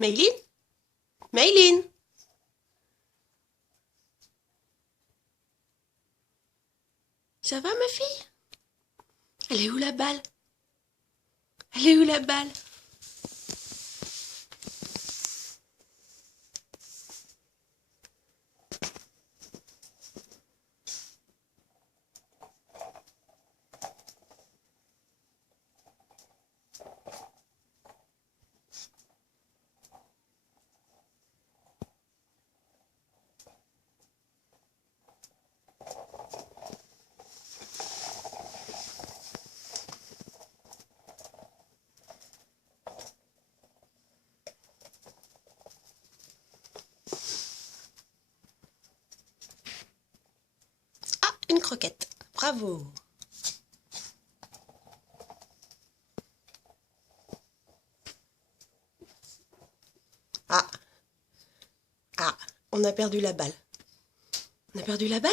Mayline? Mayline? Ça va, ma fille? Elle est où la balle? Elle est où la balle? Ah, une croquette. Bravo. Ah, ah, on a perdu la balle. On a perdu la balle?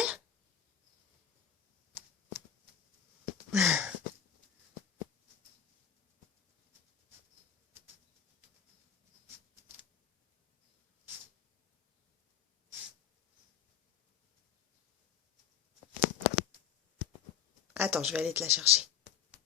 Attends, je vais aller te la chercher.